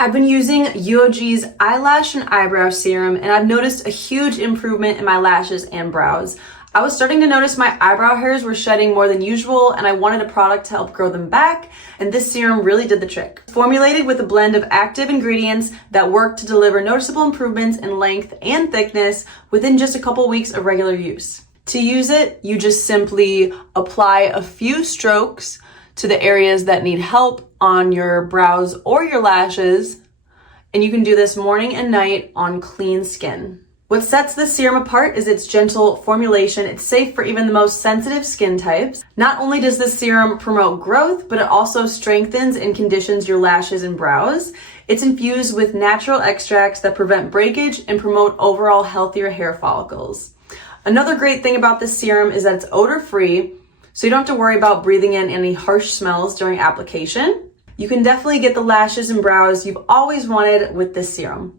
I've been using UOG's Eyelash and Eyebrow Serum, and I've noticed a huge improvement in my lashes and brows. I was starting to notice my eyebrow hairs were shedding more than usual, and I wanted a product to help grow them back, and this serum really did the trick. Formulated with a blend of active ingredients that work to deliver noticeable improvements in length and thickness within just a couple weeks of regular use. To use it, you just simply apply a few strokes to the areas that need help on your brows or your lashes, and you can do this morning and night on clean skin. What sets this serum apart is its gentle formulation. It's safe for even the most sensitive skin types. Not only does this serum promote growth, but it also strengthens and conditions your lashes and brows. It's infused with natural extracts that prevent breakage and promote overall healthier hair follicles. Another great thing about this serum is that it's odor-free, so you don't have to worry about breathing in any harsh smells during application. You can definitely get the lashes and brows you've always wanted with this serum.